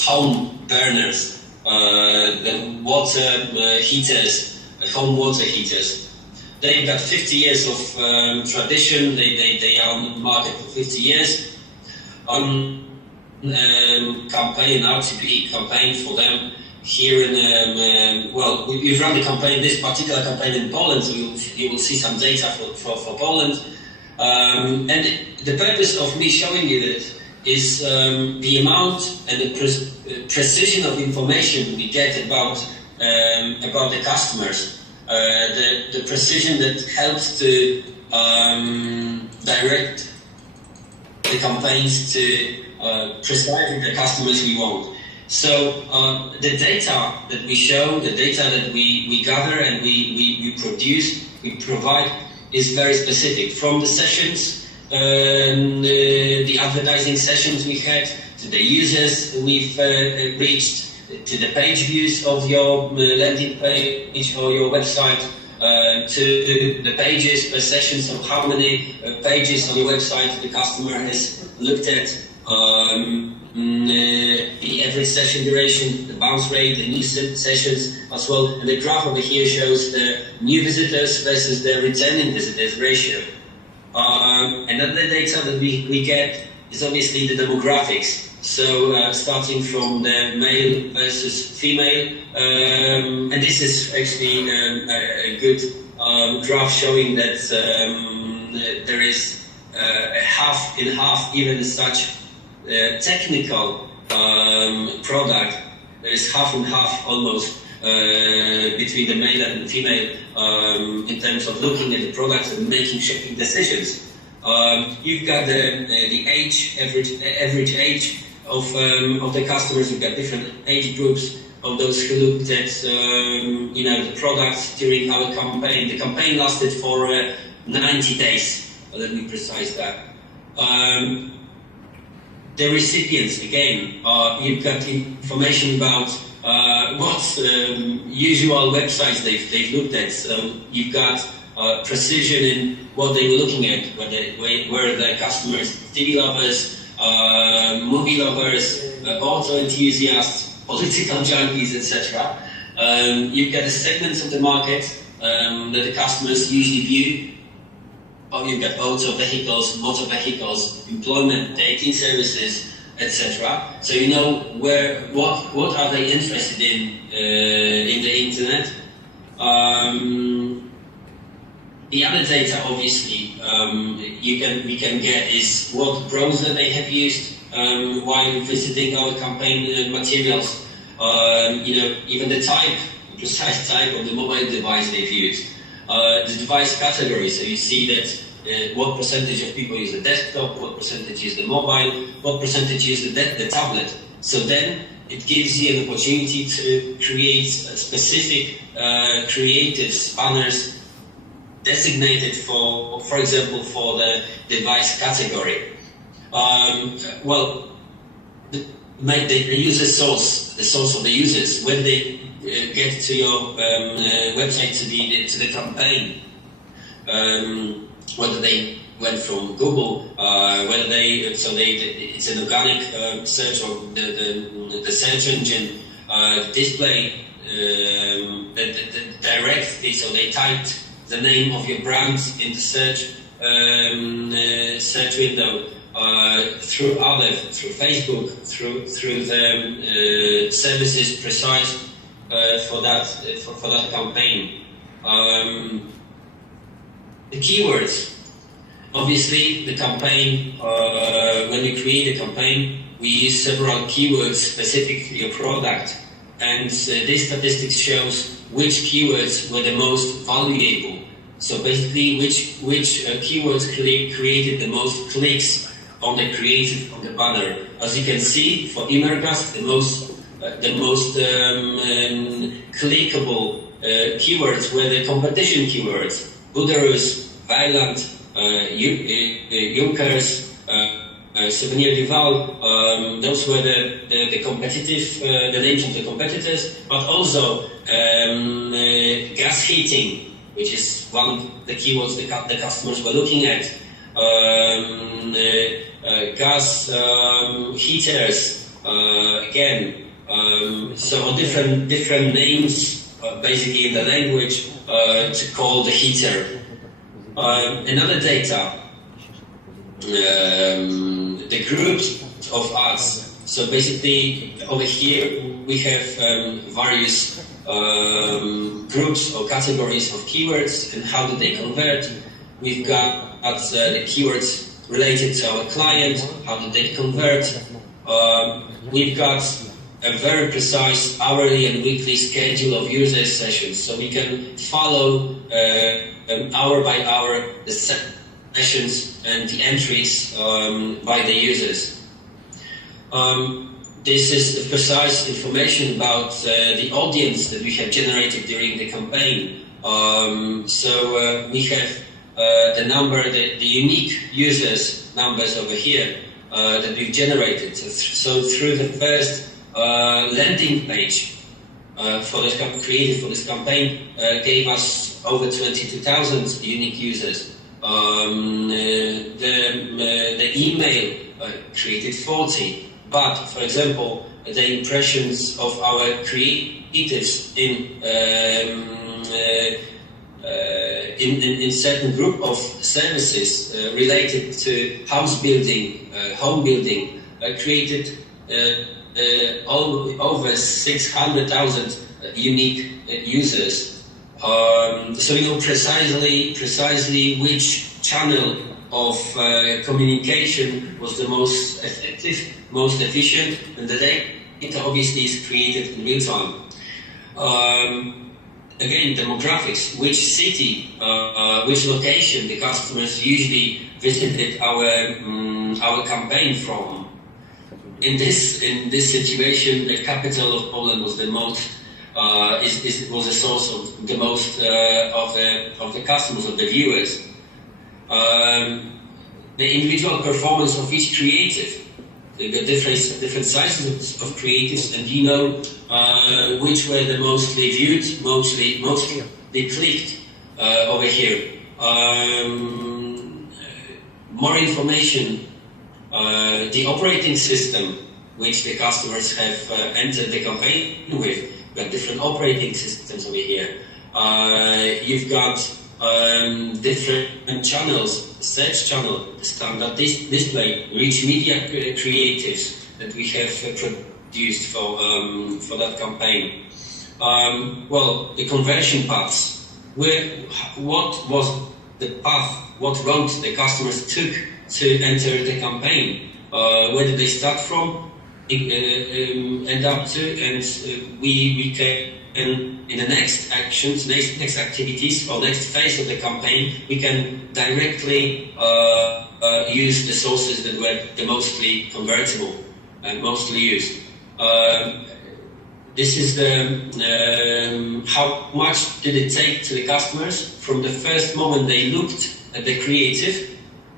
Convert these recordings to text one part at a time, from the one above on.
home burners, the water heaters, home water heaters. They've got 50 years of tradition. They are on the market for 50 years. Campaign, RTP campaign for them here in, well, we've run the campaign, this particular campaign in Poland, so you will see some data for Poland. And the purpose of me showing you that is the amount and the precision of information we get about the customers, the precision that helps to direct the campaigns to precisely the customers we want. So the data that we show, the data that we gather and we produce, we provide, is very specific. From the sessions, the advertising sessions we had, to the users we've reached, to the page views of your landing page or your website, to the pages per session, so how many pages on your website the customer has looked at, the average session duration, the bounce rate, the new sessions as well. And the graph over here shows the new visitors versus the returning visitors ratio. Another data that we get is obviously the demographics. So starting from the male versus female, and this is actually a good graph showing that there is a half in half, even such technical product. There is half and half almost between the male and the female in terms of looking at the products and making shopping decisions. You've got the age, average age of the customers. You've got different age groups of those who looked at the products during our campaign. The campaign lasted for 90 days. Let me precise that. The recipients, again, you've got information about what usual websites they've looked at. So you've got precision in what they were looking at, were the customers TV lovers, movie lovers, auto enthusiasts, political junkies, etc. You've got the segments of the market that the customers usually view. You've got auto vehicles, motor vehicles, employment, dating services, etc. So you know what are they interested in the internet. The other data, obviously, we can get is what browser they have used while visiting our campaign materials. Even the precise type of the mobile device they've used. The device category, so you see that what percentage of people use the desktop, what percentage use the mobile, what percentage use the tablet. So then it gives you an opportunity to create specific creative banners designated for example, for the device category. Make the user source, the source of the users, when they get to your website to the campaign, whether they went from Google, whether it's an organic search or the search engine display directly, so they typed the name of your brand in the search window. Through Facebook, through the services precise for that campaign. The keywords, obviously, the campaign. When you create a campaign, we use several keywords specific to your product, and this statistics shows which keywords were the most valuable. So basically, which keywords clicked the most clicks on the creative on the banner. As you can see, for Immergas, the most clickable keywords were the competition keywords: Buderus, Weiland, Junkers, Souvenir Duval. Those were the competitive, the names of the competitors, but also gas heating, which is one of the keywords the customers were looking at. Gas heaters, again, so different names, basically in the language, to call the heater. Another data, the groups of ads. So basically, over here we have various groups or categories of keywords and how do they convert. We've got the keywords related to our client, how do they convert. We've got a very precise hourly and weekly schedule of user sessions, so we can follow hour by hour the sessions and the entries by the users. This is the precise information about the audience that we have generated during the campaign. So we have the number, the unique users numbers over here that we've generated. So through the first landing page created for this campaign gave us over 22,000 unique users. The email created 40. But, for example, the impressions of our creatives in certain group of services related to house building, home building, created over 600,000 unique users. So we know precisely which channel of communication was the most effective, most efficient, and the data obviously is created in real time. Again, demographics, which city, which location the customers usually visited our campaign from. In this situation, the capital of Poland was the most was the source of the most of the customers, of the viewers. The individual performance of each creative. They got different sizes of creatives, and you know which were the mostly viewed, mostly clicked over here. More information, the operating system which the customers have entered the campaign with. We've got different operating systems over here. You've got different channels, search channel, standard display, rich media creatives that we have produced for that campaign. Well, the conversion paths. What was the path? What route the customers took to enter the campaign? Where did they start from? End up to, and we can. And in the next actions, next activities, or next phase of the campaign, we can directly use the sources that were the mostly convertible and mostly used. This is the how much did it take to the customers from the first moment they looked at the creative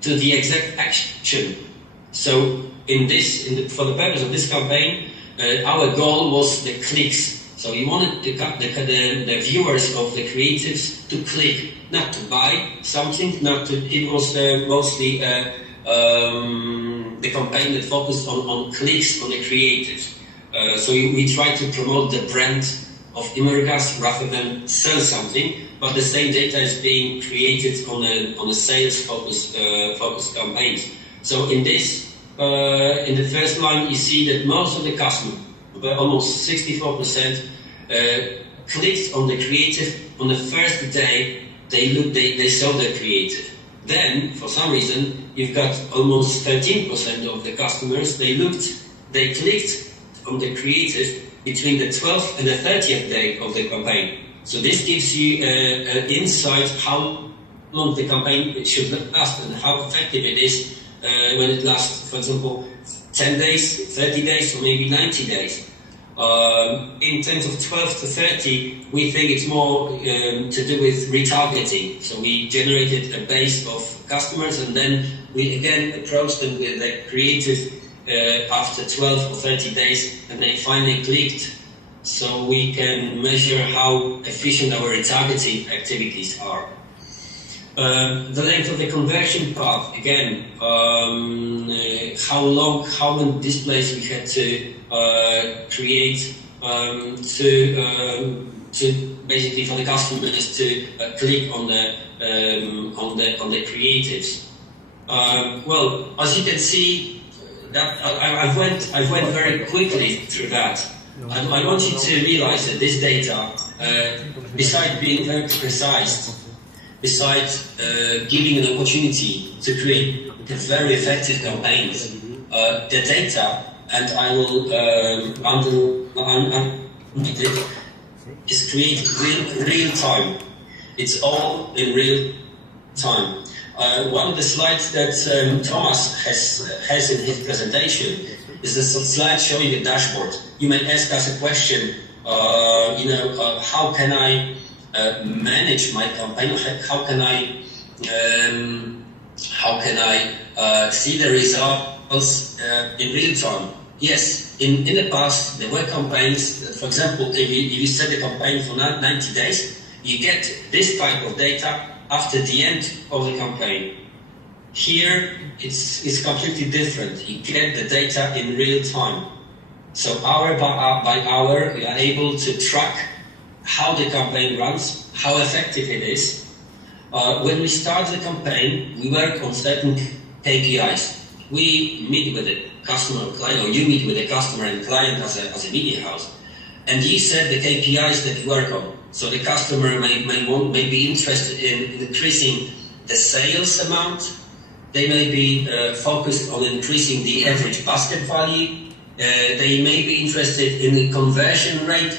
to the exact action. So for the purpose of this campaign, our goal was the clicks. So we wanted the viewers of the creatives to click, not to buy something, it was mostly the campaign that focused on clicks on the creatives. So we try to promote the brand of Immergas rather than sell something, but the same data is being created on a sales focused campaigns. So in the first line, you see that most of the customers, almost 64%, clicked on the creative on the first day they saw the creative. Then, for some reason, you've got almost 13% of the customers, they clicked on the creative between the 12th and the 30th day of the campaign. So this gives you an insight how long the campaign should last and how effective it is when it lasts, for example, 10 days, 30 days, or maybe 90 days. In terms of 12 to 30, we think it's more to do with retargeting. So we generated a base of customers, and then we again approached them with a creative after 12 or 30 days, and they finally clicked. So we can measure how efficient our retargeting activities are. The length of the conversion path, again, how many displays we had to create to basically for the customers to click on the creatives. Well, as you can see, that I've went very quickly through that. I want you to realize that this data, besides being very precise, besides giving an opportunity to create very effective campaigns, the data, and I will underline it, is created real time. It's all in real time. One of the slides that Thomas has in his presentation is a slide showing a dashboard. You may ask us a question, how can I manage my campaign? How can I see the results in real time? Yes, in the past there were campaigns. For example, if you set a campaign for 90 days, you get this type of data after the end of the campaign. Here, it's completely different. You get the data in real time. So hour by hour, we are able to track how the campaign runs, how effective it is. When we start the campaign, we work on certain KPIs. We meet with the customer or client, or you meet with the customer and client as a media house, and you set the KPIs that you work on. So the customer may be interested in increasing the sales amount. They may be focused on increasing the average basket value. They may be interested in the conversion rate